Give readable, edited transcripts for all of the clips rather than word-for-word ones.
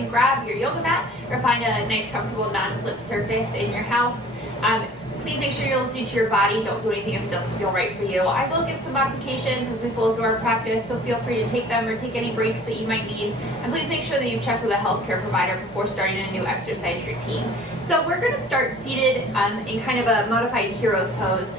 and grab your yoga mat or find a nice, comfortable, non-slip surface in your house. Please make sure you're listening to your body. Don't do anything if it doesn't feel right for you. I will give some modifications as we flow through our practice, so feel free to take them or take any breaks that you might need. And please make sure that you've checked with a healthcare provider before starting a new exercise routine. So we're going to start seated in kind of a modified hero's pose,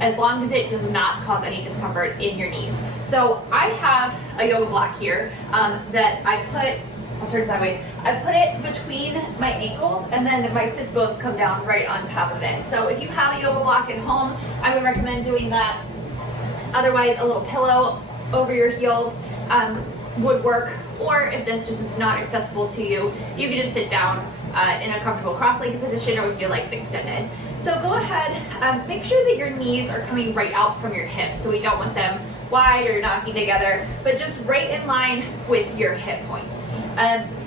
as long as it does not cause any discomfort in your knees. So I have a yoga block here that I put, I'll turn sideways. I put it between my ankles and then my sits bones come down right on top of it. So if you have a yoga block at home, I would recommend doing that. Otherwise, a little pillow over your heels would work. Or if this just is not accessible to you, you can just sit down in a comfortable cross-legged position or with your legs extended. So go ahead, make sure that your knees are coming right out from your hips. So we don't want them wide or knocking together, but just right in line with your hip points.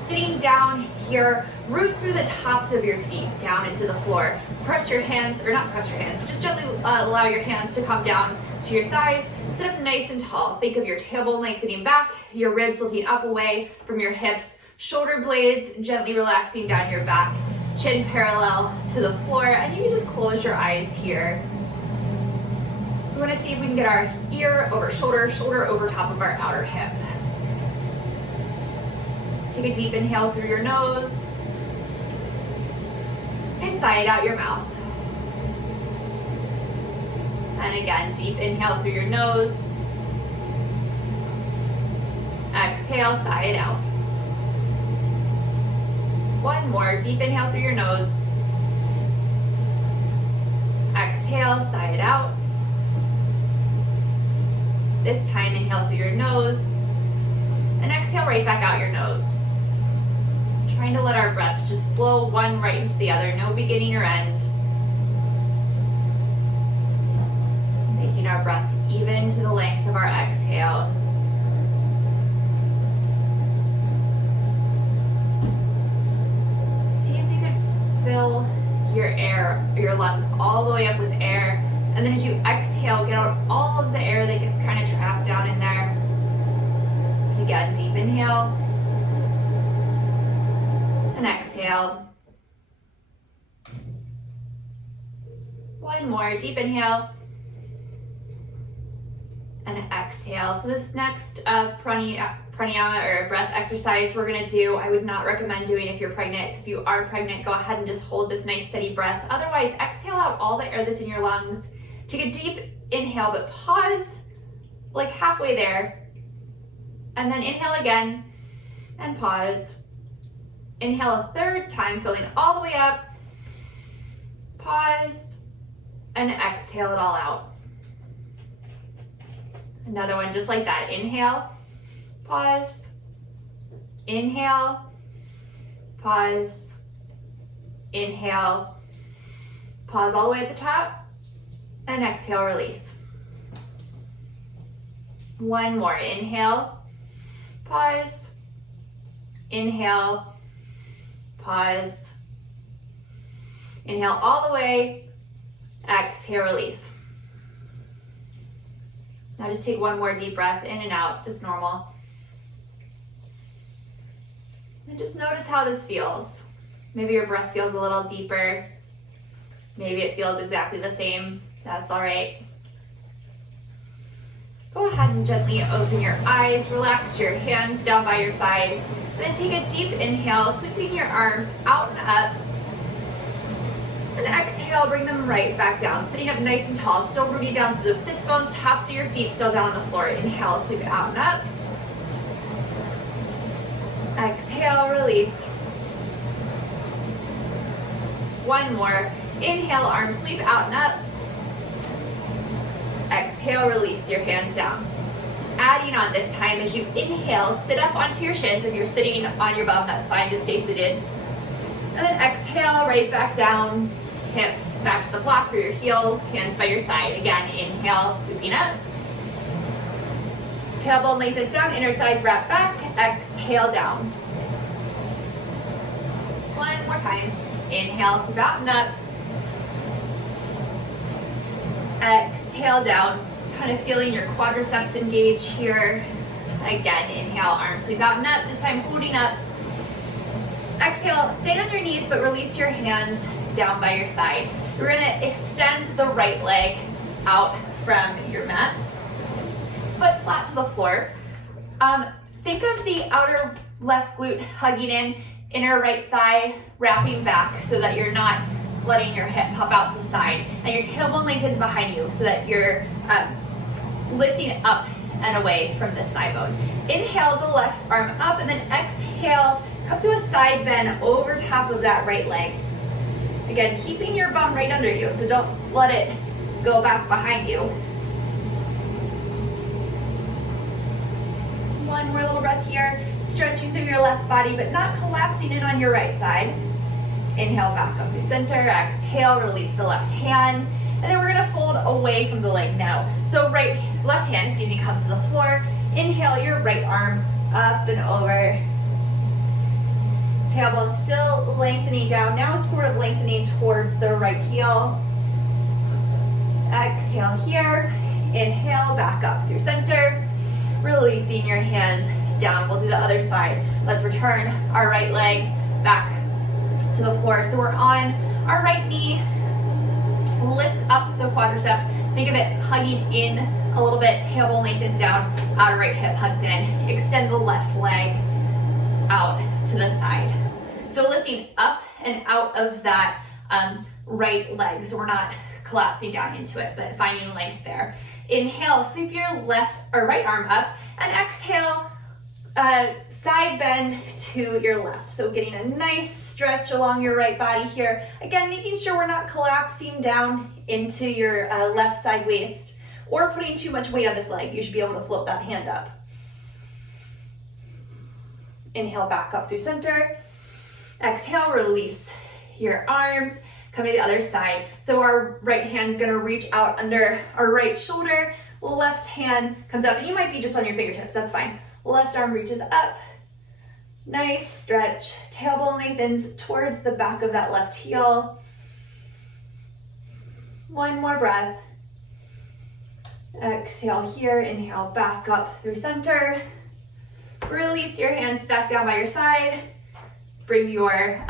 Sitting down here, root through the tops of your feet down into the floor. Press your hands, or not press your hands, but just gently allow your hands to come down to your thighs. Sit up nice and tall. Think of your tailbone lengthening back, your ribs lifting up away from your hips, shoulder blades gently relaxing down your back, chin parallel to the floor, and you can just close your eyes here. We want to see if we can get our ear over shoulder, shoulder over top of our outer hip. Take a deep inhale through your nose and sigh it out your mouth. And again, deep inhale through your nose. Exhale, sigh it out. One more, deep inhale through your nose. Exhale, sigh it out. This time, inhale through your nose and exhale right back out your nose. Trying to let our breaths just flow one right into the other, no beginning or end. Making our breath even to the length of our exhale. See if you can fill your lungs all the way up with air. And then as you exhale, get out all of the air that gets kind of trapped down in there. Again, deep inhale. And exhale. One more, deep inhale. And exhale. So this next pranayama or breath exercise we're gonna do, I would not recommend doing if you're pregnant. So if you are pregnant, go ahead and just hold this nice steady breath. Otherwise, exhale out all the air that's in your lungs. Take a deep inhale, but pause like halfway there. And then inhale again and pause. Inhale a third time, filling all the way up. Pause and exhale it all out. Another one just like that. Inhale, pause, inhale, pause, inhale, pause all the way at the top, and exhale, release. One more, inhale, pause, inhale, pause, inhale all the way, exhale, release. Now just take one more deep breath in and out, just normal. And just notice how this feels. Maybe your breath feels a little deeper. Maybe it feels exactly the same. That's all right. Go ahead and gently open your eyes, relax your hands down by your side. Then take a deep inhale, sweeping your arms out and up. And exhale, bring them right back down, sitting up nice and tall, still rooting down through those sits bones, tops of your feet still down on the floor. Inhale, sweep out and up. Exhale, release. One more. Inhale, arms sweep out and up. Exhale, release your hands down. Adding on this time, as you inhale, sit up onto your shins. If you're sitting on your bum, that's fine, just stay seated. And then exhale, right back down, hips back to the block for your heels, hands by your side. Again, inhale, sweeping up. Tailbone lengthens down, inner thighs wrap back, exhale down. One more time. Inhale, sweep out and up. Exhale down, kind of feeling your quadriceps engage here. Again, inhale, arms sweep out and up, this time holding up. Exhale, stay on your knees, but release your hands down by your side. We're gonna extend the right leg out from your mat. Foot flat to the floor. Think of the outer left glute hugging in, inner right thigh wrapping back so that you're not letting your hip pop out to the side. And your tailbone lengthens behind you so that you're lifting up and away from this thigh bone. Inhale the left arm up, and then exhale, come to a side bend over top of that right leg. Again, keeping your bum right under you, so don't let it go back behind you. One more little breath here, stretching through your left body, but not collapsing in on your right side. Inhale, back up through center. Exhale, release the left hand. And then we're gonna fold away from the leg now. So left hand, comes to the floor. Inhale, your right arm up and over. Tailbone still lengthening down. Now it's sort of lengthening towards the right heel. Exhale here. Inhale, back up through center. Releasing your hands down. We'll do the other side. Let's return our right leg back to the floor. So we're on our right knee. Lift up the quadricep. Think of it hugging in a little bit. Tailbone lengthens down. Outer right hip hugs in. Extend the left leg out to the side. So lifting up and out of that right leg. So we're not collapsing down into it, but finding length there. Inhale, sweep your left or right arm up, and exhale, side bend to your left. So getting a nice stretch along your right body here. Again, making sure we're not collapsing down into your left side waist or putting too much weight on this leg. You should be able to float that hand up. Inhale, back up through center. Exhale, release your arms. Come to the other side. So our right hand's gonna reach out under our right shoulder. Left hand comes up, and you might be just on your fingertips, that's fine. Left arm reaches up. Nice stretch. Tailbone lengthens towards the back of that left heel. One more breath. Exhale here, inhale, back up through center. Release your hands back down by your side. Bring your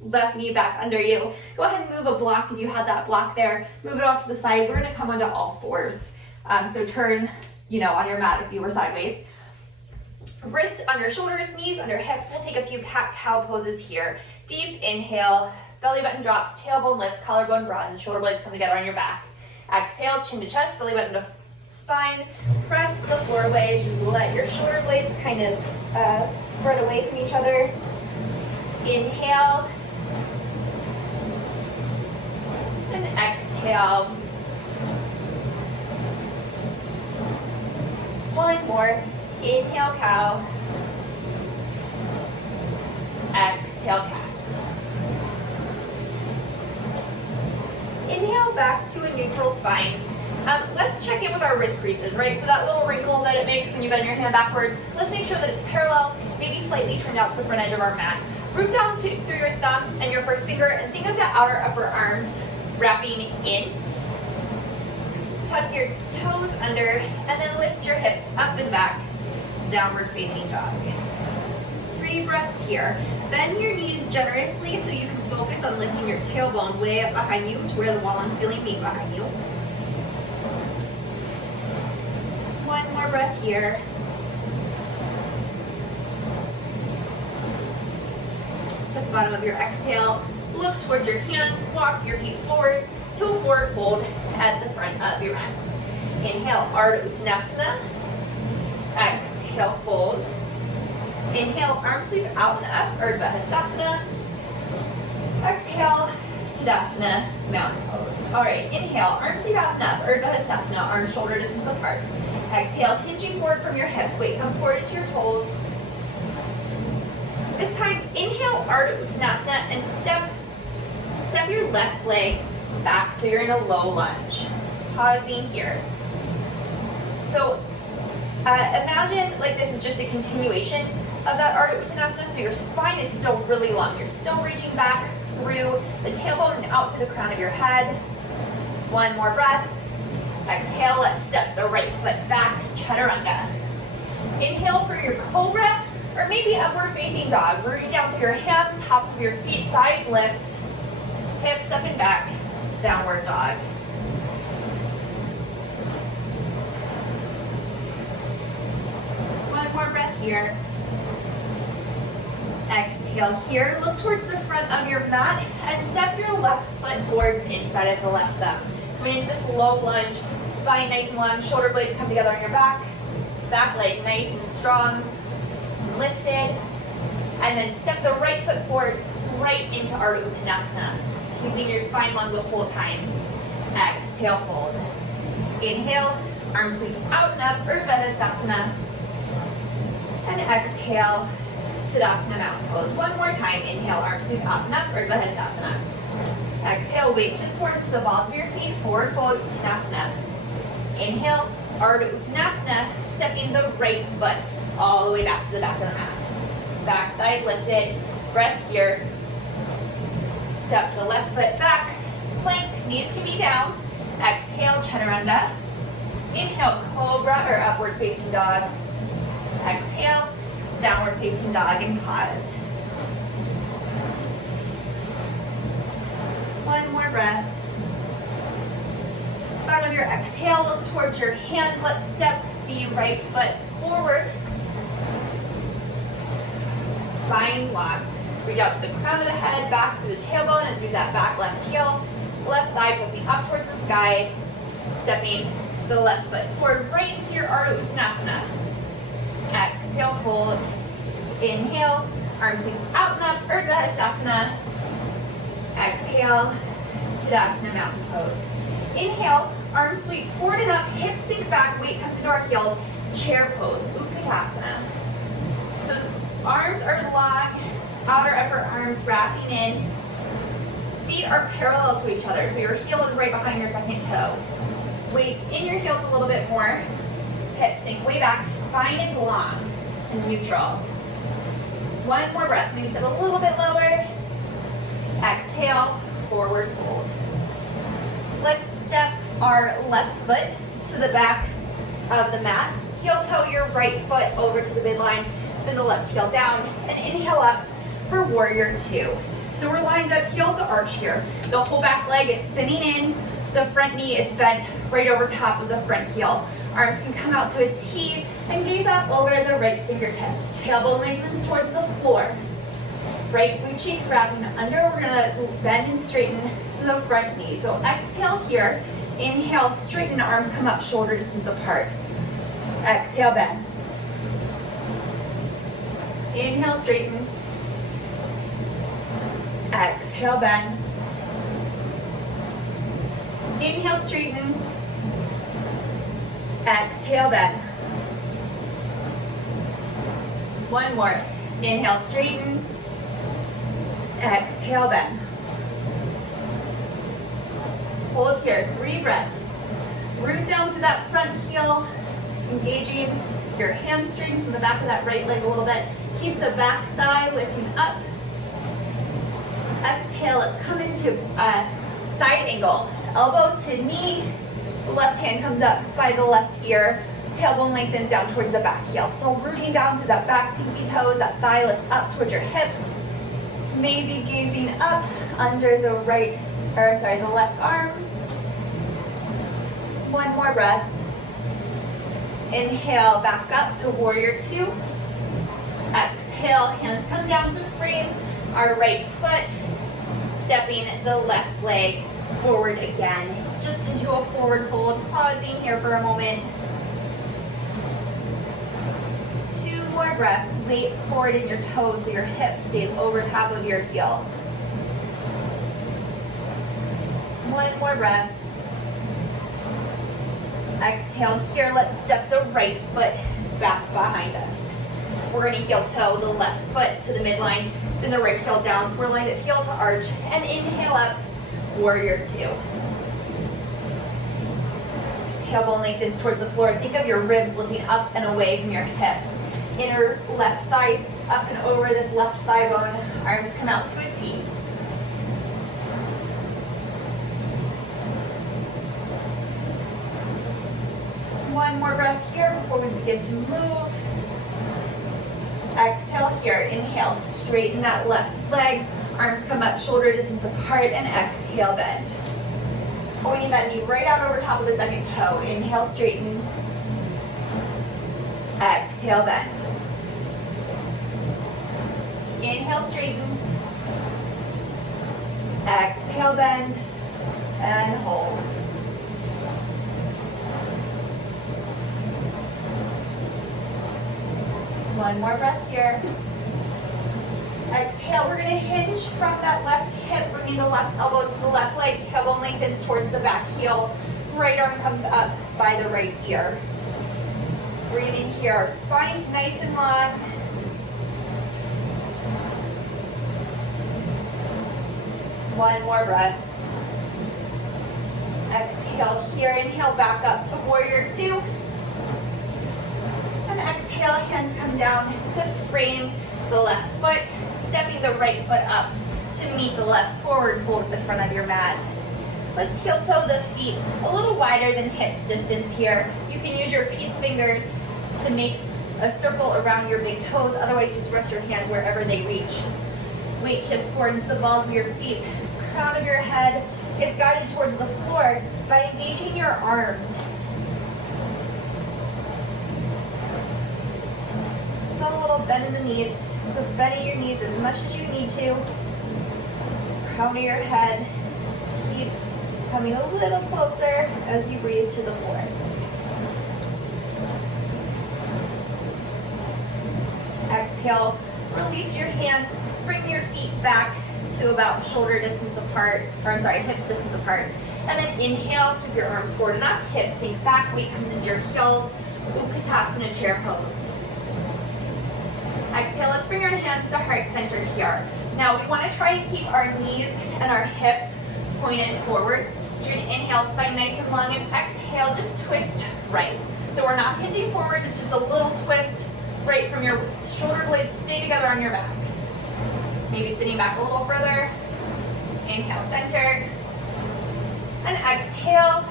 left knee back under you. Go ahead and move a block if you had that block there. Move it off to the side. We're gonna come onto all fours. So turn, on your mat if you were sideways. Wrist under shoulders, knees under hips. We'll take a few cat-cow poses here. Deep inhale, belly button drops, tailbone lifts, collarbone broadens, shoulder blades come together on your back. Exhale, chin to chest, belly button to spine. Press the floor away as you let your shoulder blades kind of spread away from each other. Inhale. And exhale. One more. Inhale, cow. Exhale, cat. Inhale back to a neutral spine. Let's check in with our wrist creases, right? So that little wrinkle that it makes when you bend your hand backwards, let's make sure that it's parallel, maybe slightly turned out to the front edge of our mat. Root down through your thumb and your first finger, and think of the outer upper arms wrapping in. Tuck your toes under, and then lift your hips up and back, downward facing dog. 3 breaths here. Bend your knees generously so you can focus on lifting your tailbone way up behind you to where the wall and ceiling meet behind you. One more breath here. At the bottom of your exhale, look towards your hands, walk your feet forward to a forward fold at the front of your mat. Inhale, Ardha Uttanasana. Exhale, fold. Inhale, arm sweep out and up, Urdhva Hastasana. Exhale, Tadasana, mountain pose. All right, inhale, arm sweep out and up, Urdhva Hastasana, arms shoulder distance apart. Exhale, hinging forward from your hips, weight comes forward into your toes. This time, inhale, Ardha Uttanasana, and step your left leg back so you're in a low lunge. Pausing here. So imagine like this is just a continuation of that Ardha Uttanasana, so your spine is still really long. You're still reaching back through the tailbone and out to the crown of your head. One more breath. Exhale, let's step the right foot back, Chaturanga. Inhale for your cobra, Or maybe upward facing dog. Rooting down through your hands, tops of your feet, thighs lift, hips up and back, downward dog. One more breath here. Exhale here, look towards the front of your mat and step your left foot towards the inside of the left thumb. Coming into this low lunge, spine nice and long, shoulder blades come together on your back leg nice and strong, lifted, and then step the right foot forward right into Ardha Uttanasana, keeping your spine long the whole time. Exhale, fold. Inhale, arms sweep out and up, Batakanasana, and exhale, Tadasana mountain pose. One more time. Inhale, arms sweep up and up, Batakanasana. Exhale, weight just forward to the balls of your feet, forward fold, Uttanasana. Inhale, Ardha Uttanasana, stepping the right foot all the way back to the back of the mat. Back thigh lifted, breath here. Step the left foot back, plank, knees can be down. Exhale, Chaturanga. Inhale, cobra or upward facing dog. Exhale, downward facing dog and pause. One more breath. Bottom of your exhale, look towards your hands. Let's step the right foot forward. Spine long. Reach out to the crown of the head, back through the tailbone, and through that back left heel. Left thigh pressing up towards the sky. Stepping the left foot forward right into your Ardha Uttanasana. Exhale, fold. Inhale, arms sweep out and up, Batakanasana. Exhale, Tadasana mountain pose. Inhale, arms sweep forward and up, hips sink back, weight comes into our heels, chair pose, Utkatasana. So arms are long, outer upper arms wrapping in. Feet are parallel to each other, so your heel is right behind your second toe. Weights in your heels a little bit more. Hips sink way back, spine is long and neutral. One more breath, maybe sit a little bit lower. Exhale, forward fold. Let's step our left foot to the back of the mat. Heel toe your right foot over to the midline. Spin the left heel down and inhale up for warrior two. So we're lined up heel to arch here. The whole back leg is spinning in. The front knee is bent right over top of the front heel. Arms can come out to a T and gaze up over the right fingertips. Tailbone lengthens towards the floor. Right glute cheeks wrapping under. We're gonna bend and straighten the front knee. So exhale here. Inhale, straighten, arms come up shoulder distance apart. Exhale, bend. Inhale, straighten. Exhale, bend. Inhale, straighten. Exhale, bend. One more. Inhale, straighten. Exhale, bend. Hold here, 3 breaths. Root down through that front heel, engaging your hamstrings in the back of that right leg a little bit. Keep the back thigh lifting up. Exhale, let's come into a side angle. Elbow to knee, the left hand comes up by the left ear, tailbone lengthens down towards the back heel. So rooting down through that back pinky toes, that thigh lifts up towards your hips. Maybe gazing up under the the left arm. One more breath. Inhale, back up to warrior two. Exhale, hands come down to frame our right foot, stepping the left leg forward again, just into a forward fold, pausing here for a moment. 2 more breaths, weights forward in your toes so your hip stays over top of your heels. 1 more breath. Exhale here, let's step the right foot back behind us. We're gonna heel toe the left foot to the midline, spin the right heel down, so we're lined up heel to arch, and inhale up, warrior two. Tailbone lengthens towards the floor. Think of your ribs lifting up and away from your hips. Inner left thigh up and over this left thigh bone. Arms come out to a T. One more breath here before we begin to move. Exhale here, inhale, straighten that left leg, arms come up shoulder distance apart, and exhale, bend. Pointing that knee right out over top of the second toe. Inhale, straighten. Exhale, bend. Inhale, straighten. Exhale, bend. And hold. One more breath here. Exhale, we're going to hinge from that left hip, bringing the left elbow to the left leg, tailbone lengthens towards the back heel, right arm comes up by the right ear. Breathing here, our spine's nice and long. One more breath. Exhale here, inhale back up to warrior two. And exhale, hands come down to frame the left foot, stepping the right foot up to meet the left forward fold at the front of your mat. Let's heel toe the feet a little wider than hips distance here. You can use your peace fingers to make a circle around your big toes, otherwise just rest your hands wherever they reach. Weight shifts forward into the balls of your feet. Crown of your head is guided towards the floor by engaging your arms. Still a little bend in the knees, so bending your knees as much as you need to. Crown of your head keeps coming a little closer as you breathe to the floor. Exhale, release your hands, bring your feet back to about shoulder distance apart, hips distance apart. And then inhale, sweep your arms forward and up, hips sink back, weight comes into your heels, Batakanasana chair pose. Exhale, let's bring our hands to heart center here. Now we want to try and keep our knees and our hips pointed forward. You're going to inhale, spine nice and long, and exhale, just twist right. So we're not hinging forward, it's just a little twist right from your shoulder blades, stay together on your back. Maybe sitting back a little further. Inhale, center. And exhale,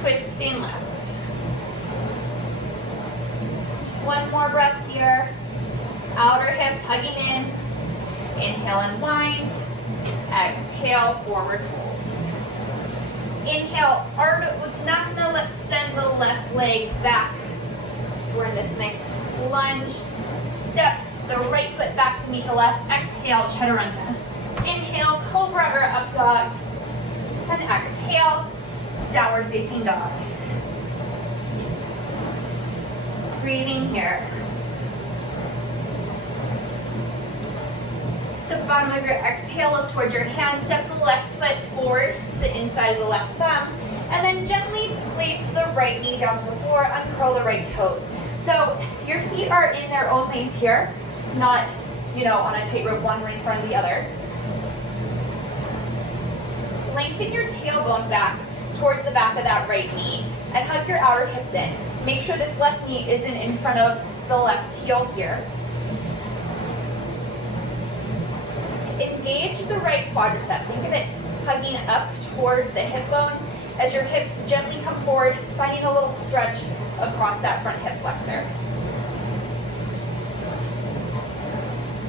twisting left. Just one more breath here. Outer hips hugging in. Inhale, unwind. Exhale, forward fold. Inhale, Ardha Uttanasana. Let's send the left leg back. So we're in this nice lunge. Step the right foot back to meet the left. Exhale, Chaturanga. Inhale, Cobra or Up Dog. And exhale, Downward Facing Dog. Breathing here. The bottom of your exhale, look towards your hand. Step the left foot forward to the inside of the left thumb. And then gently place the right knee down to the floor. Uncurl the right toes. So your feet are in their own lanes here, not, on a tightrope, one right in front of the other. Lengthen your tailbone back towards the back of that right knee and hug your outer hips in. Make sure this left knee isn't in front of the left heel here. Engage the right quadricep. Think of it hugging up towards the hip bone as your hips gently come forward, finding a little stretch across that front hip flexor.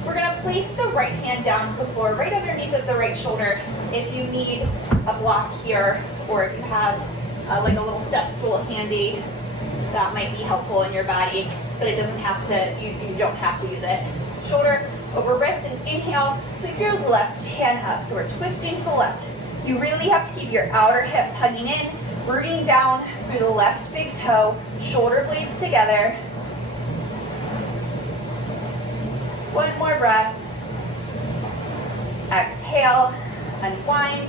We're going to place the right hand down to the floor, right underneath of the right shoulder. If you need a block here, or if you have like a little step stool handy, that might be helpful in your body, but it doesn't have to, you don't have to use it. Shoulder over wrist, and inhale, sweep your left hand up. So we're twisting to the left. You really have to keep your outer hips hugging in, rooting down through the left big toe, shoulder blades together. One more breath. Exhale, unwind.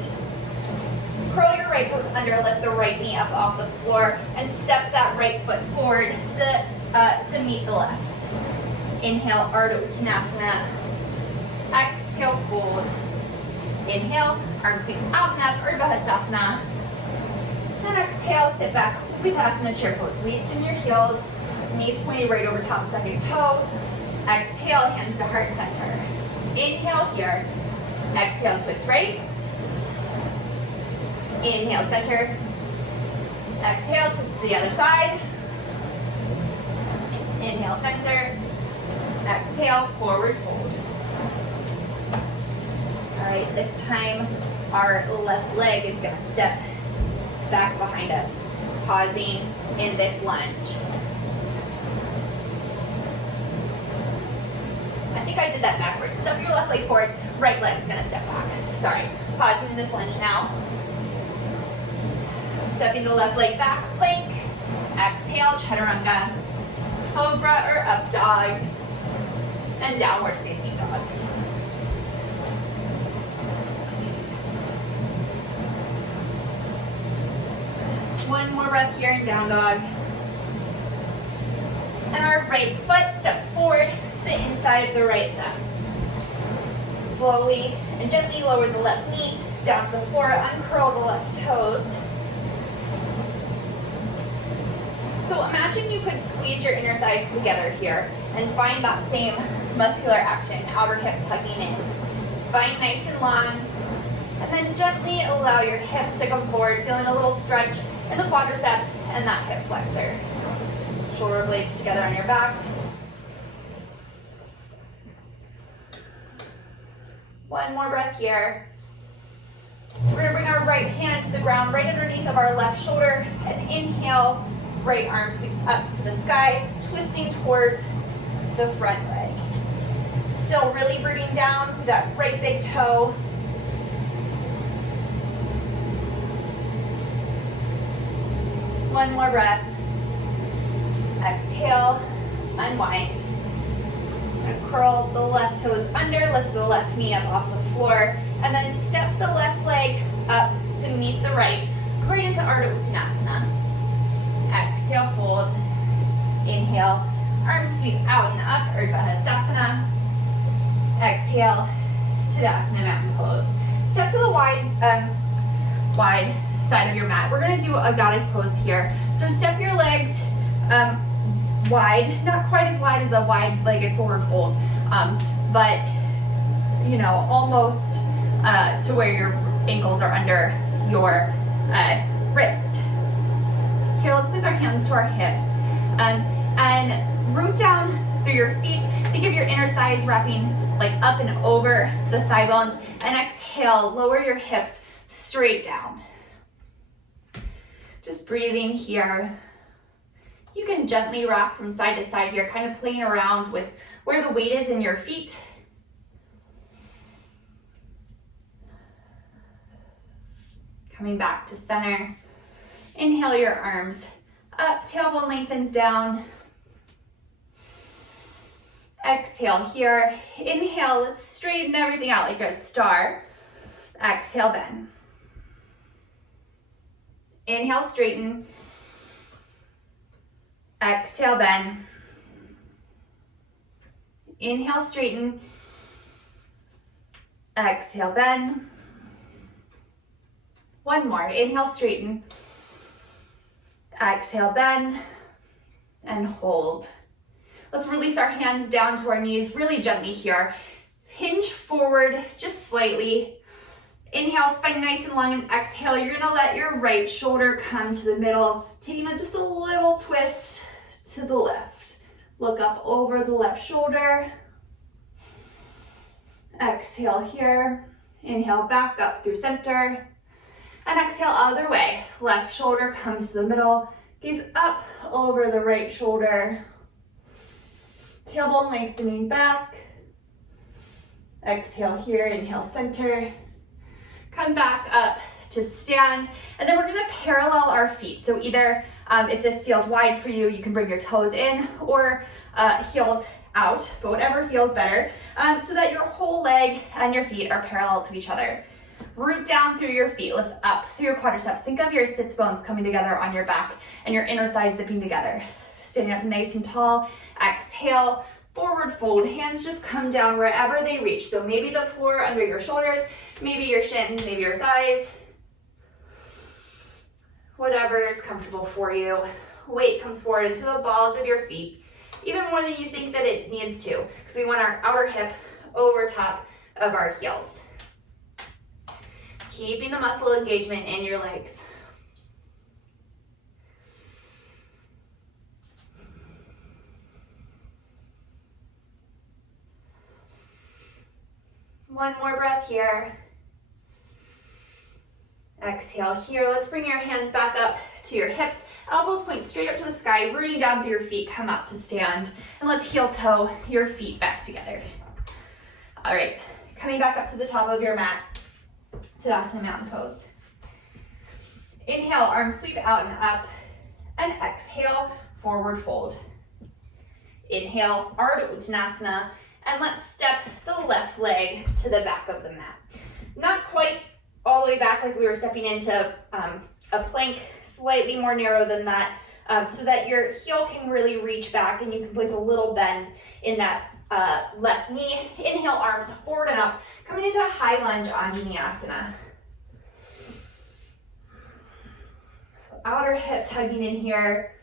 Curl your right toes under, lift the right knee up off the floor, and step that right foot forward to meet the left. Inhale, Ardha Uttanasana. Exhale, fold. Inhale, arms sweep out and up, Urdhva. And exhale, sit back, Batakanasana chair pose. Weights in your heels, knees pointed right over top second toe. Exhale, hands to heart center. Inhale here. Exhale, twist right. Inhale, center. Exhale, twist to the other side. Inhale, center. Exhale, forward fold. All right, this time our left leg is gonna step back behind us, pausing in this lunge. I think I did that backwards. Step your left leg forward, right leg's gonna step back. Sorry, pausing in this lunge now. Stepping the left leg back, plank. Exhale, chaturanga, cobra or up dog, and downward facing dog. One more breath here in down dog. And our right foot steps forward to the inside of the right thumb. Slowly and gently lower the left knee down to the floor, uncurl the left toes. So imagine you could squeeze your inner thighs together here and find that same muscular action, outer hips hugging in. Spine nice and long. And then gently allow your hips to come forward, feeling a little stretch in the quadricep and that hip flexor. Shoulder blades together on your back. One more breath here. We're gonna bring our right hand to the ground, right underneath of our left shoulder, and inhale, right arm sweeps up to the sky, twisting towards the front leg. Still really rooting down through that right big toe. One more breath. Exhale, unwind. And curl the left toes under, lift the left knee up off the floor, and then step the left leg up to meet the right, right into Batakanasana. Exhale, fold. Inhale, arms sweep out and up, Tadasana. Exhale, Tadasana mountain pose. Step to the wide side of your mat. We're gonna do a goddess pose here. So step your legs wide, not quite as wide as a wide-legged forward fold, but you know, almost to where your ankles are under your wrists. Here, let's place our hands to our hips and root down through your feet. Think of your inner thighs wrapping like up and over the thigh bones, and exhale, lower your hips straight down. Just breathing here. You can gently rock from side to side here, kind of playing around with where the weight is in your feet. Coming back to center. Inhale your arms up, tailbone lengthens down. Exhale here. Inhale, let's straighten everything out like a star. Exhale, bend. Inhale, straighten. Exhale, bend. Inhale, straighten. Exhale, bend. One more. Inhale, straighten. Exhale, bend. And hold. Let's release our hands down to our knees really gently here. Hinge forward just slightly. Inhale, spine nice and long, and exhale, you're gonna let your right shoulder come to the middle, taking just a little twist to the left. Look up over the left shoulder. Exhale here. Inhale, back up through center. And exhale, other way. Left shoulder comes to the middle. Gaze up over the right shoulder. Tailbone lengthening back. Exhale here, inhale, center. Come back up to stand, and then we're gonna parallel our feet. So either if this feels wide for you, you can bring your toes in, or heels out, but whatever feels better, so that your whole leg and your feet are parallel to each other. Root down through your feet, lift up through your quadriceps. Think of your sits bones coming together on your back and your inner thighs zipping together. Standing up nice and tall, exhale, forward fold. Hands just come down wherever they reach. So maybe the floor under your shoulders, maybe your shins, maybe your thighs. Whatever is comfortable for you. Weight comes forward into the balls of your feet, even more than you think that it needs to, because we want our outer hip over top of our heels. Keeping the muscle engagement in your legs. One more breath here. Exhale here. Let's bring your hands back up to your hips. Elbows point straight up to the sky, rooting down through your feet. Come up to stand. And let's heel toe your feet back together. All right, coming back up to the top of your mat. Tadasana mountain pose. Inhale, arms sweep out and up. And exhale, forward fold. Inhale, Ardha Uttanasana. And let's step the left leg to the back of the mat. Not quite all the way back like we were stepping into a plank, slightly more narrow than that, so that your heel can really reach back and you can place a little bend in that left knee. Inhale, arms forward and up, coming into a high lunge Anjaneyasana. So outer hips hugging in here.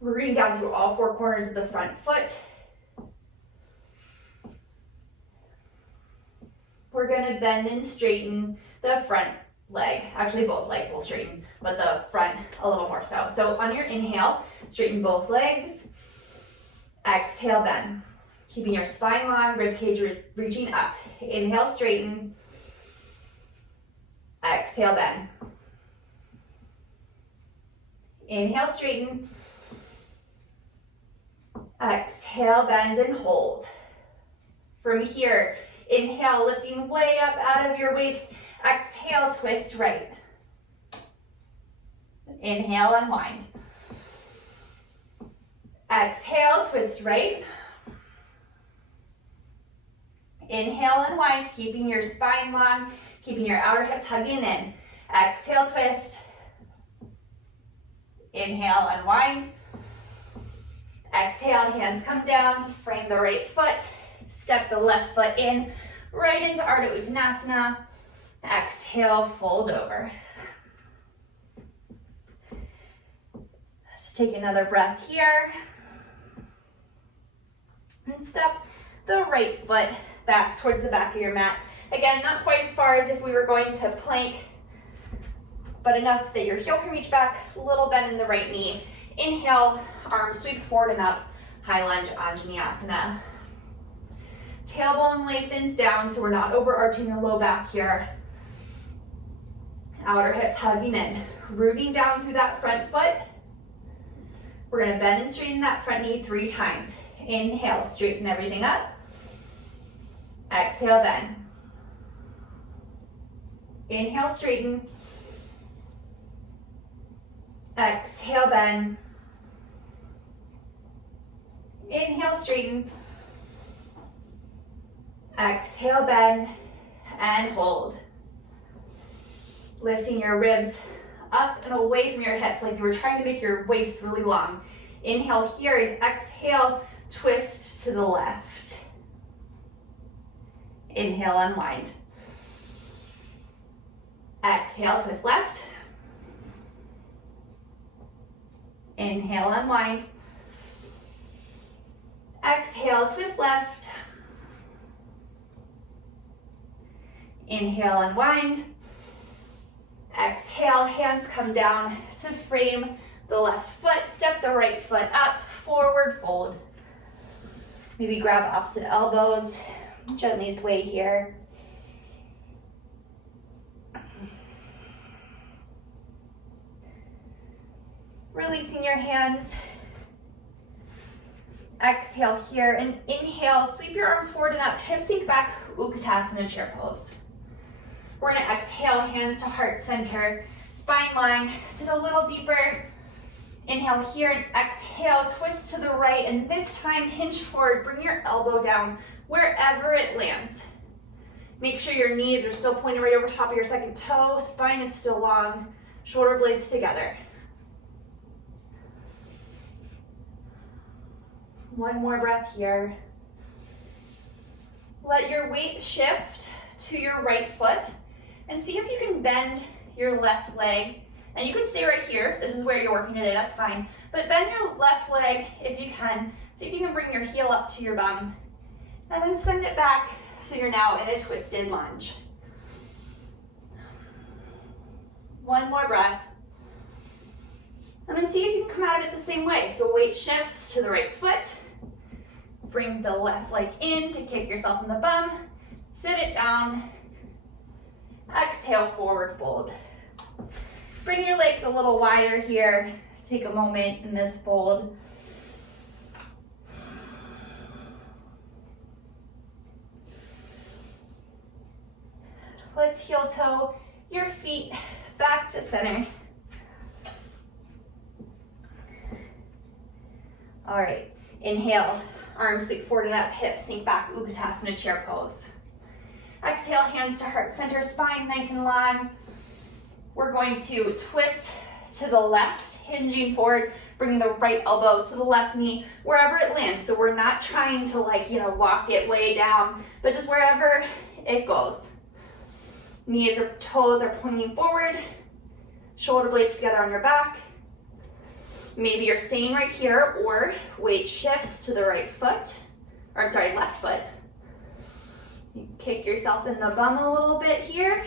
We're rooting down through all four corners of the front foot. We're gonna bend and straighten the front leg. Actually, both legs will straighten, but the front a little more so. So on your inhale, straighten both legs. Exhale, bend. Keeping your spine long, ribcage reaching up. Inhale, straighten. Exhale, bend. Inhale, straighten. Exhale, bend and hold. From here, inhale, lifting way up out of your waist. Exhale, twist right. Inhale, unwind. Exhale, twist right. Inhale, unwind, keeping your spine long, keeping your outer hips hugging in. Exhale, twist. Inhale, unwind. Exhale, hands come down to frame the right foot. Step the left foot in, right into Ardha Uttanasana. Exhale, fold over. Just take another breath here. And step the right foot back towards the back of your mat. Again, not quite as far as if we were going to plank, but enough that your heel can reach back, a little bend in the right knee. Inhale, arms sweep forward and up, high lunge Anjaneyasana. Tailbone lengthens down so we're not overarching the low back here. Outer hips hugging in, rooting down through that front foot. We're gonna bend and straighten that front knee 3 times. Inhale, straighten everything up. Exhale, bend. Inhale, straighten. Exhale, bend. Inhale, straighten. Exhale, bend, and hold. Lifting your ribs up and away from your hips like you were trying to make your waist really long. Inhale here and exhale, twist to the left. Inhale, unwind. Exhale, twist left. Inhale, unwind. Exhale, twist left. Inhale, unwind. Exhale, hands come down to frame the left foot. Step the right foot up, forward fold. Maybe grab opposite elbows, gently sway here. Releasing your hands. Exhale here and inhale, sweep your arms forward and up, hips sink back, Utkatasana chair pose. We're gonna exhale, hands to heart center, spine long, sit a little deeper. Inhale here and exhale, twist to the right, and this time hinge forward, bring your elbow down wherever it lands. Make sure your knees are still pointed right over top of your second toe, spine is still long, shoulder blades together. One more breath here. Let your weight shift to your right foot and see if you can bend your left leg. And you can stay right here if this is where you're working today, that's fine. But bend your left leg if you can. See if you can bring your heel up to your bum. And then send it back so you're now in a twisted lunge. One more breath. And then see if you can come out of it the same way. So weight shifts to the right foot. Bring the left leg in to kick yourself in the bum. Sit it down. Exhale, forward fold. Bring your legs a little wider here. Take a moment in this fold. Let's heel toe your feet back to center. All right, inhale, arms sweep forward and up, hips sink back, Batakanasana chair pose. Exhale, hands to heart center, spine nice and long. We're going to twist to the left, hinging forward, bringing the right elbow to the left knee, wherever it lands. So we're not trying to walk it way down, but just wherever it goes. Knees or toes are pointing forward, shoulder blades together on your back. Maybe you're staying right here, or weight shifts to the left foot. You kick yourself in the bum a little bit here,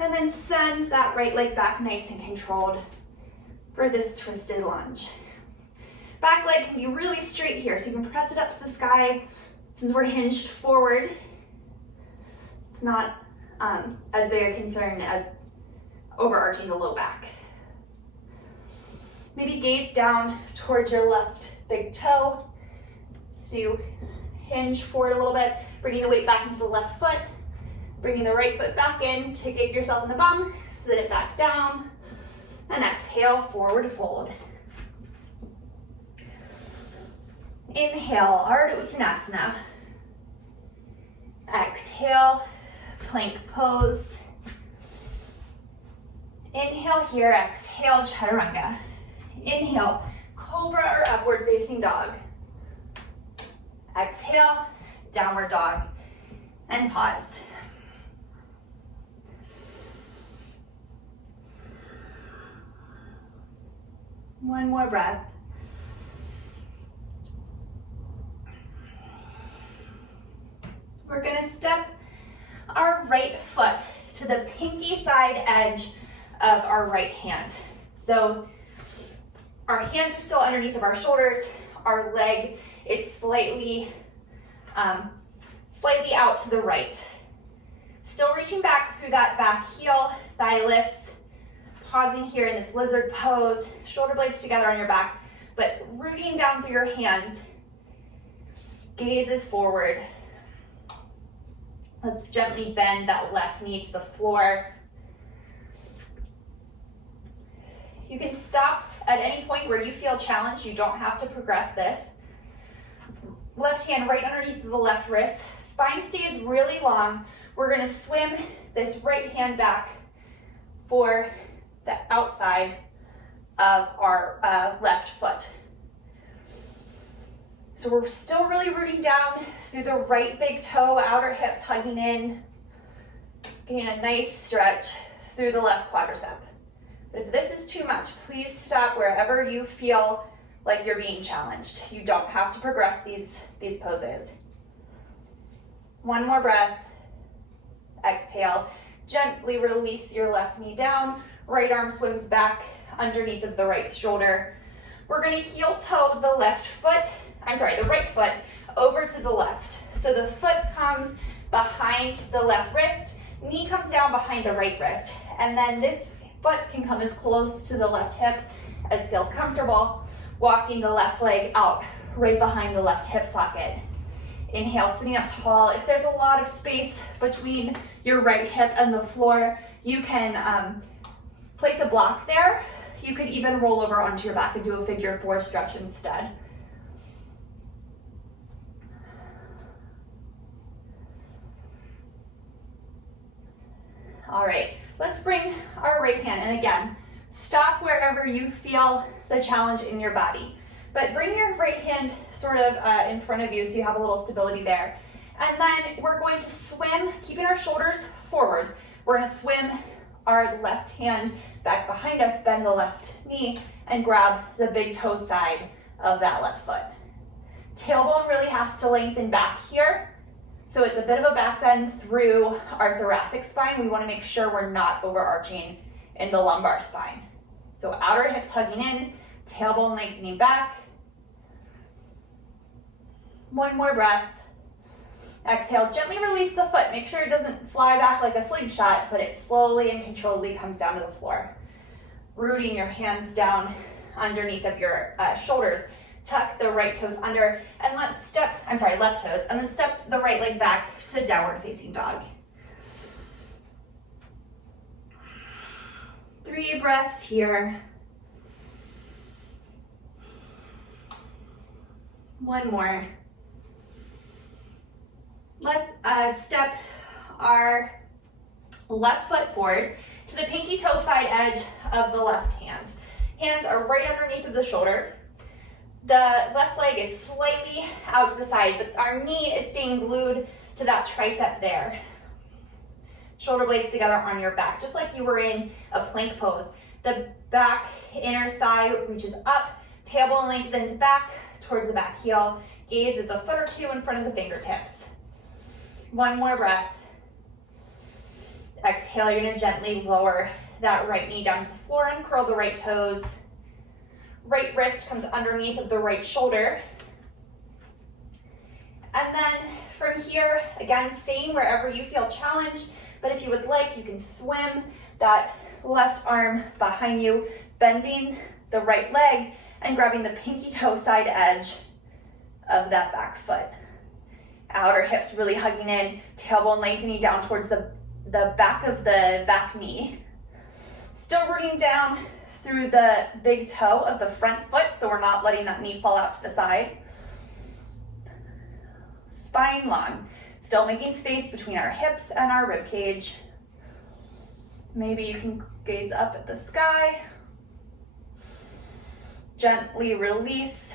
and then send that right leg back nice and controlled for this twisted lunge. Back leg can be really straight here, so you can press it up to the sky. Since we're hinged forward, it's not as big a concern as overarching the low back. Maybe gaze down towards your left big toe. So you hinge forward a little bit, bringing the weight back into the left foot, bringing the right foot back in to kick yourself in the bum, sit it back down, and exhale, forward fold. Inhale, Ardha Uttanasana. Exhale, plank pose. Inhale here, exhale, chaturanga. Inhale, cobra or upward facing dog. Exhale, downward dog, and pause. One more breath. We're gonna step our right foot to the pinky side edge of our right hand. So our hands are still underneath of our shoulders. Our leg is slightly out to the right. Still reaching back through that back heel, thigh lifts, pausing here in this lizard pose, shoulder blades together on your back, but rooting down through your hands. Gaze is forward. Let's gently bend that left knee to the floor. You can stop at any point where you feel challenged. You don't have to progress this. Left hand right underneath the left wrist. Spine stays really long. We're gonna swim this right hand back for the outside of our left foot. So we're still really rooting down through the right big toe, outer hips hugging in, getting a nice stretch through the left quadricep. But if this is too much, please stop wherever you feel like you're being challenged. You don't have to progress these poses. One more breath. Exhale. Gently release your left knee down. Right arm swims back underneath of the right shoulder. We're gonna heel toe the right foot over to the left. So the foot comes behind the left wrist, knee comes down behind the right wrist, and then this foot can come as close to the left hip as feels comfortable, walking the left leg out right behind the left hip socket. Inhale, sitting up tall. If there's a lot of space between your right hip and the floor, you can place a block there. You could even roll over onto your back and do a figure 4 stretch instead. All right, let's bring our right hand, and again, stop wherever you feel the challenge in your body. But bring your right hand sort of in front of you so you have a little stability there. And then we're going to swim, keeping our shoulders forward. We're gonna swim our left hand back behind us, bend the left knee, and grab the big toe side of that left foot. Tailbone really has to lengthen back here. So it's a bit of a back bend through our thoracic spine. We wanna make sure we're not overarching in the lumbar spine. So outer hips hugging in, tailbone lengthening back. One more breath. Exhale, gently release the foot. Make sure it doesn't fly back like a slingshot, but it slowly and controlledly comes down to the floor. Rooting your hands down underneath of your shoulders. Tuck the right toes under, and let's left toes, and then step the right leg back to downward facing dog. 3 breaths here. 1 more. Let's step our left foot forward to the pinky toe side edge of the left hand. Hands are right underneath of the shoulder. The left leg is slightly out to the side, but our knee is staying glued to that tricep there. Shoulder blades together on your back, just like you were in a plank pose. The back inner thigh reaches up, tailbone lengthens back towards the back heel. Gaze is a foot or 2 in front of the fingertips. 1 more breath. Exhale, you're gonna gently lower that right knee down to the floor and curl the right toes. Right wrist comes underneath of the right shoulder. And then from here, again, staying wherever you feel challenged, but if you would like, you can swim that left arm behind you, bending the right leg and grabbing the pinky toe side edge of that back foot. Outer hips really hugging in, tailbone lengthening down towards the back of the back knee. Still rooting down through the big toe of the front foot, so we're not letting that knee fall out to the side. Spine long, still making space between our hips and our rib cage. Maybe you can gaze up at the sky. Gently release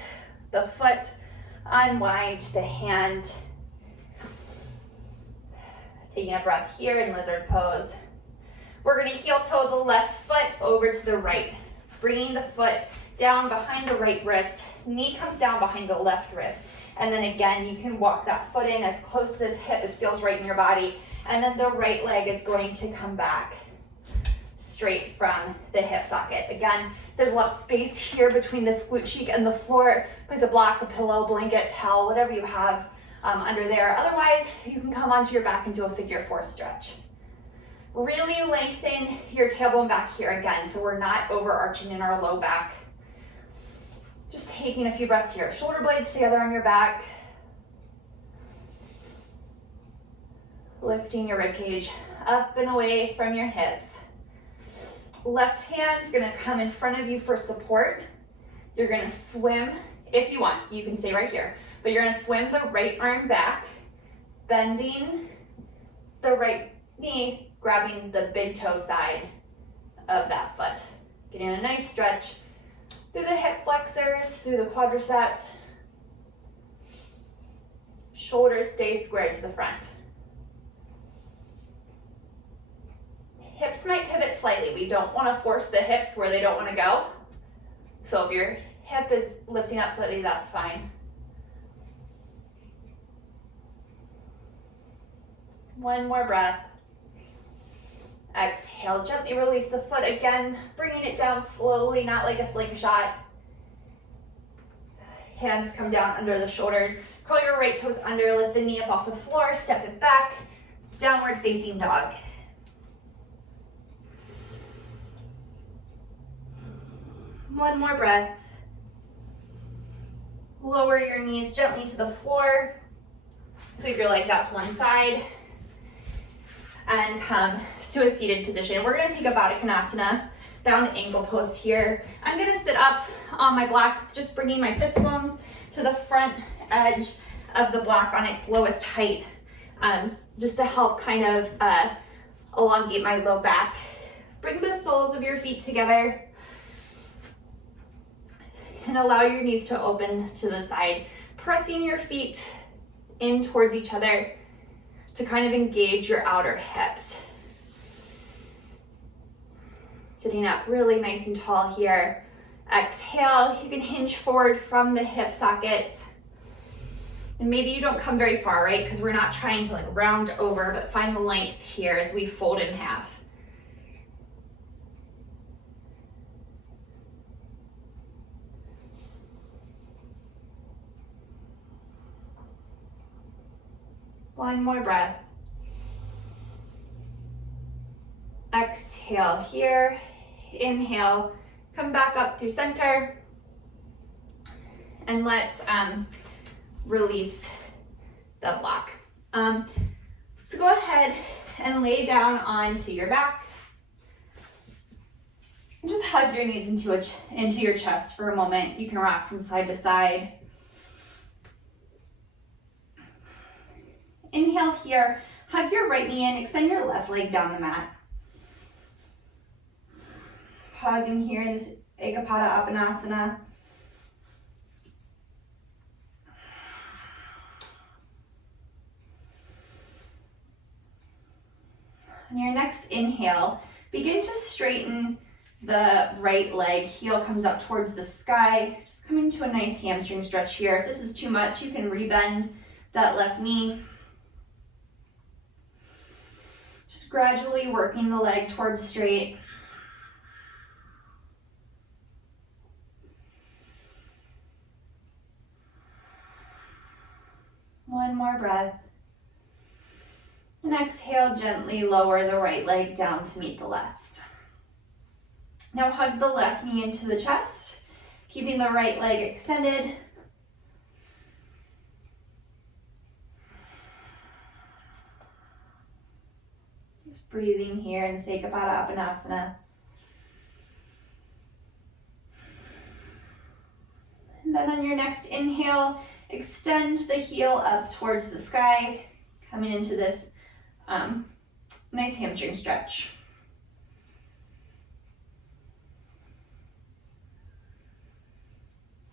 the foot, unwind the hand. Taking a breath here in lizard pose. We're gonna heel toe the left foot over to the right, bringing the foot down behind the right wrist. Knee comes down behind the left wrist. And then again, you can walk that foot in as close to this hip as feels right in your body. And then the right leg is going to come back straight from the hip socket. Again, there's a lot of space here between this glute cheek and the floor. Place a block, a pillow, blanket, towel, whatever you have under there. Otherwise, you can come onto your back and do a figure 4 stretch. Really lengthen your tailbone back here again, so we're not overarching in our low back. Just taking a few breaths here. Shoulder blades together on your back. Lifting your rib cage up and away from your hips. Left hand's gonna come in front of you for support. You're gonna swim, if you want, you can stay right here, but you're gonna swim the right arm back, bending the right knee, grabbing the big toe side of that foot. Getting a nice stretch through the hip flexors, through the quadriceps. Shoulders stay squared to the front. Hips might pivot slightly. We don't want to force the hips where they don't want to go. So if your hip is lifting up slightly, that's fine. One more breath. Exhale, gently release the foot again, bringing it down slowly, not like a slingshot. Hands come down under the shoulders. Curl your right toes under, lift the knee up off the floor, step it back, downward facing dog. One more breath. Lower your knees gently to the floor. Sweep your legs out to one side and come to a seated position. We're gonna take a Batakanasana, bound ankle pose here. I'm gonna sit up on my block, just bringing my sits bones to the front edge of the block on its lowest height, just to help kind of elongate my low back. Bring the soles of your feet together and allow your knees to open to the side, pressing your feet in towards each other to kind of engage your outer hips. Sitting up really nice and tall here. Exhale, you can hinge forward from the hip sockets. And maybe you don't come very far, right? Because we're not trying to like round over, but find the length here as we fold in half. One more breath. Exhale here. Inhale, come back up through center. And let's release the block. So go ahead and lay down onto your back. And just hug your knees into your chest for a moment. You can rock from side to side. Inhale here, hug your right knee in, extend your left leg down the mat. Pausing here in this Batakanasana. On your next inhale, begin to straighten the right leg. Heel comes up towards the sky. Just come into a nice hamstring stretch here. If this is too much, you can rebend that left knee. Just gradually working the leg towards straight. One more breath. And exhale, gently lower the right leg down to meet the left. Now hug the left knee into the chest, keeping the right leg extended. Just breathing here in Batakanasana. And then on your next inhale, extend the heel up towards the sky, coming into this nice hamstring stretch.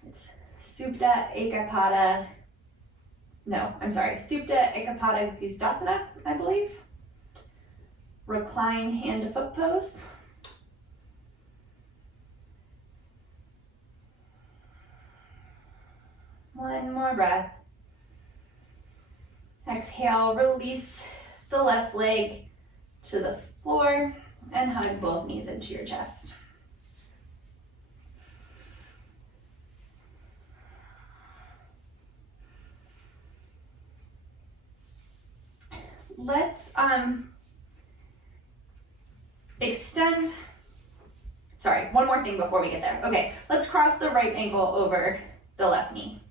It's Supta Ekapada Gustasana, I believe. Recline hand to foot pose. One more breath. Exhale, release the left leg to the floor and hug both knees into your chest. Let's extend, one more thing before we get there. Okay, let's cross the right ankle over the left knee.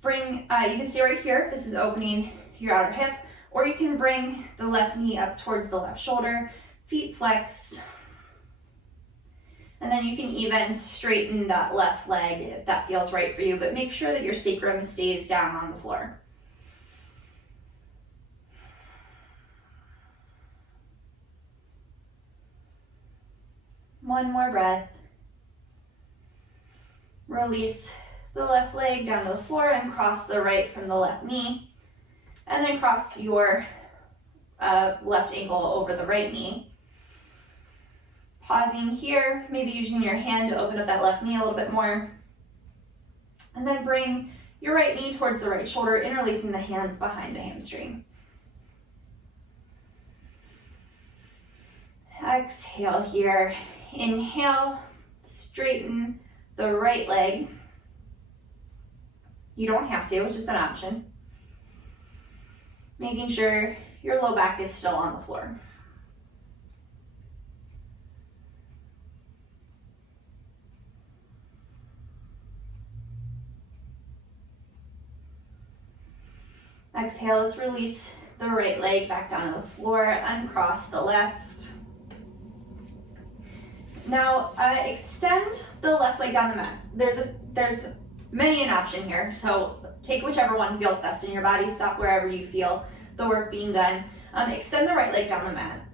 Bring, you can stay right here if this is opening your outer hip, or you can bring the left knee up towards the left shoulder, feet flexed. And then you can even straighten that left leg if that feels right for you, but make sure that your sacrum stays down on the floor. One more breath. Release the left leg down to the floor and cross the right from the left knee. And then cross your left ankle over the right knee. Pausing here, maybe using your hand to open up that left knee a little bit more. And then bring your right knee towards the right shoulder, interlacing the hands behind the hamstring. Exhale here. Inhale, straighten the right leg. You don't have to, it's just an option. Making sure your low back is still on the floor. Exhale, let's release the right leg back down to the floor, uncross the left. Now, extend the left leg down the mat. There's many an option here, so take whichever one feels best in your body. Stop wherever you feel the work being done. Extend the right leg down the mat.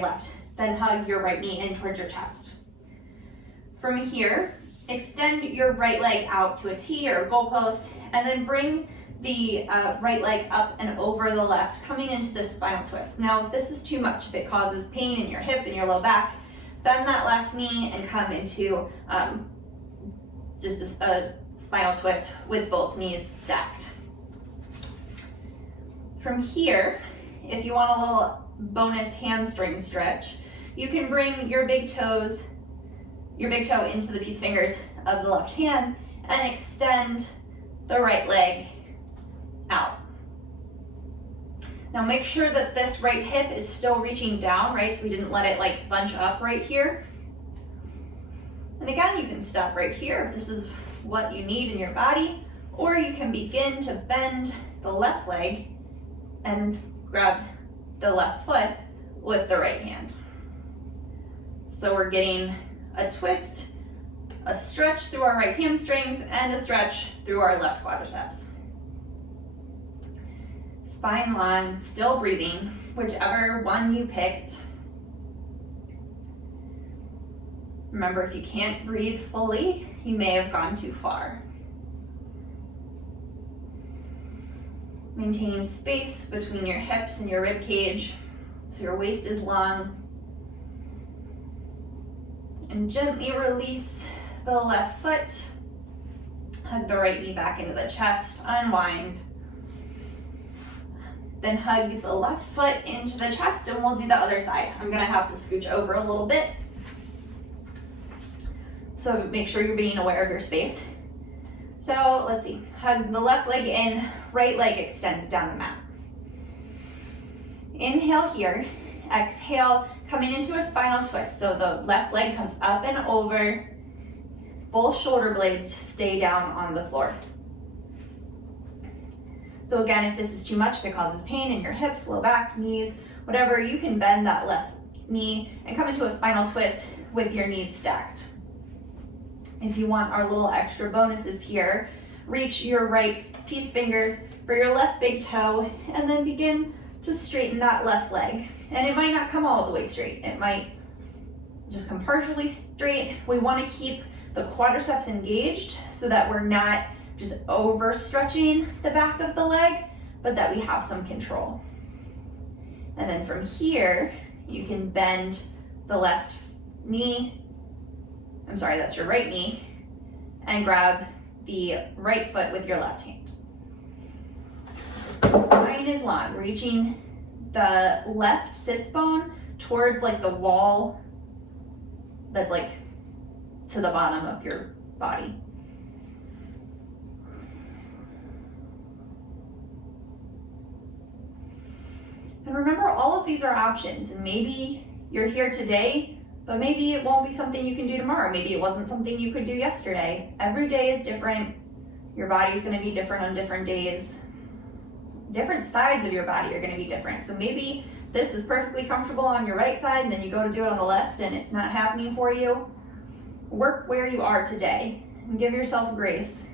Left. Then hug your right knee in towards your chest. From here, extend your right leg out to a T or a goalpost, and then bring the right leg up and over the left, coming into this spinal twist. Now, if this is too much, if it causes pain in your hip and your low back, bend that left knee and come into just a spinal twist with both knees stacked. From here, if you want a little bonus hamstring stretch, you can bring your big toe into the peace fingers of the left hand and extend the right leg out. Now make sure that this right hip is still reaching down, right? So we didn't let it like bunch up right here. And again, you can stop right here if this is what you need in your body, or you can begin to bend the left leg and grab the left foot with the right hand. So we're getting a twist, a stretch through our right hamstrings, and a stretch through our left quadriceps. Spine long, still breathing, whichever one you picked. Remember, if you can't breathe fully, you may have gone too far. Maintaining space between your hips and your rib cage so your waist is long. And gently release the left foot. Hug the right knee back into the chest, unwind. Then hug the left foot into the chest, and we'll do the other side. I'm gonna have to scooch over a little bit. So make sure you're being aware of your space. So let's see, hug the left leg in, right leg extends down the mat. Inhale here, exhale, coming into a spinal twist. So the left leg comes up and over, both shoulder blades stay down on the floor. So again, if this is too much, if it causes pain in your hips, low back, knees, whatever, you can bend that left knee and come into a spinal twist with your knees stacked. If you want our little extra bonuses here, reach your right peace fingers for your left big toe and then begin to straighten that left leg. And it might not come all the way straight. It might just come partially straight. We want to keep the quadriceps engaged so that we're not just overstretching the back of the leg, but that we have some control. And then from here, you can bend the left knee, I'm sorry, that's your right knee, and grab the right foot with your left hand. Spine is long, reaching the left sits bone towards like the wall that's like to the bottom of your body. And remember, all of these are options, and maybe you're here today, but maybe it won't be something you can do tomorrow. Maybe it wasn't something you could do yesterday. Every day is different. Your body's gonna be different on different days. Different sides of your body are gonna be different. So maybe this is perfectly comfortable on your right side, and then you go to do it on the left and it's not happening for you. Work where you are today and give yourself grace.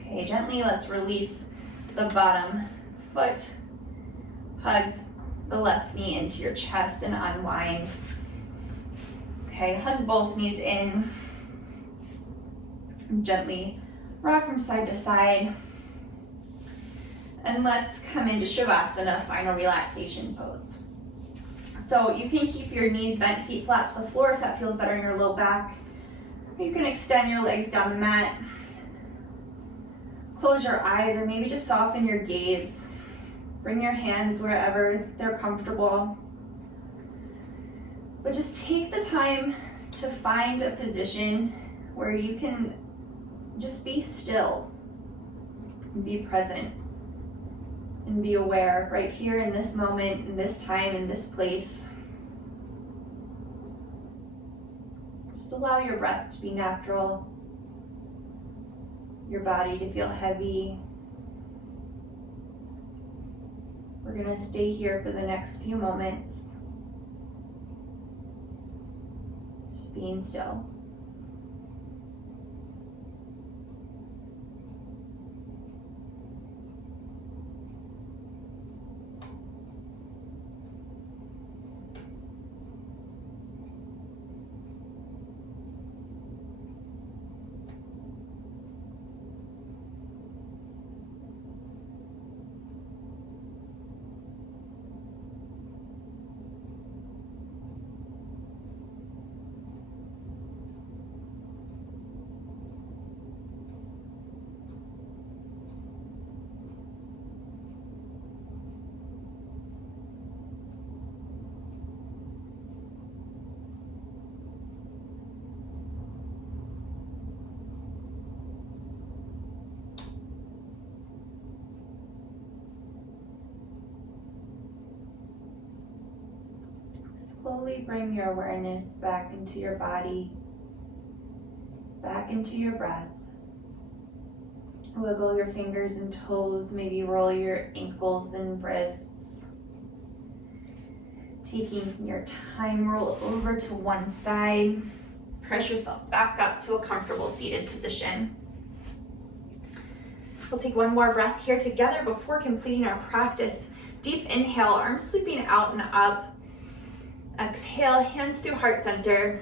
Okay, gently let's release the bottom foot. Hug the left knee into your chest and unwind. Okay, hug both knees in. Gently rock from side to side. And let's come into Shavasana, final relaxation pose. So you can keep your knees bent, feet flat to the floor if that feels better in your low back. You can extend your legs down the mat. Close your eyes or maybe just soften your gaze. Bring your hands wherever they're comfortable. But just take the time to find a position where you can just be still and be present and be aware right here in this moment, in this time, in this place. Just allow your breath to be natural, your body to feel heavy. We're gonna stay here for the next few moments, just being still. slowly bring your awareness back into your body, back into your breath. Wiggle your fingers and toes, maybe roll your ankles and wrists. Taking your time, roll over to one side. Press yourself back up to a comfortable seated position. We'll take one more breath here together before completing our practice. Deep inhale, arms sweeping out and up. Exhale, hands through heart center.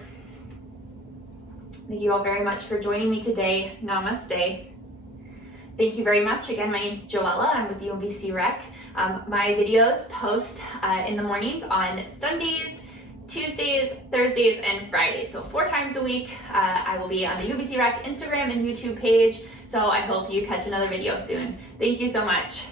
Thank you all very much for joining me today. Namaste. Thank you very much. Again, my name is Joella. I'm with the UBC Rec. My videos post in the mornings on Sundays, Tuesdays, Thursdays, and Fridays. So 4 times a week, I will be on the UBC Rec Instagram and YouTube page. So I hope you catch another video soon. Thank you so much.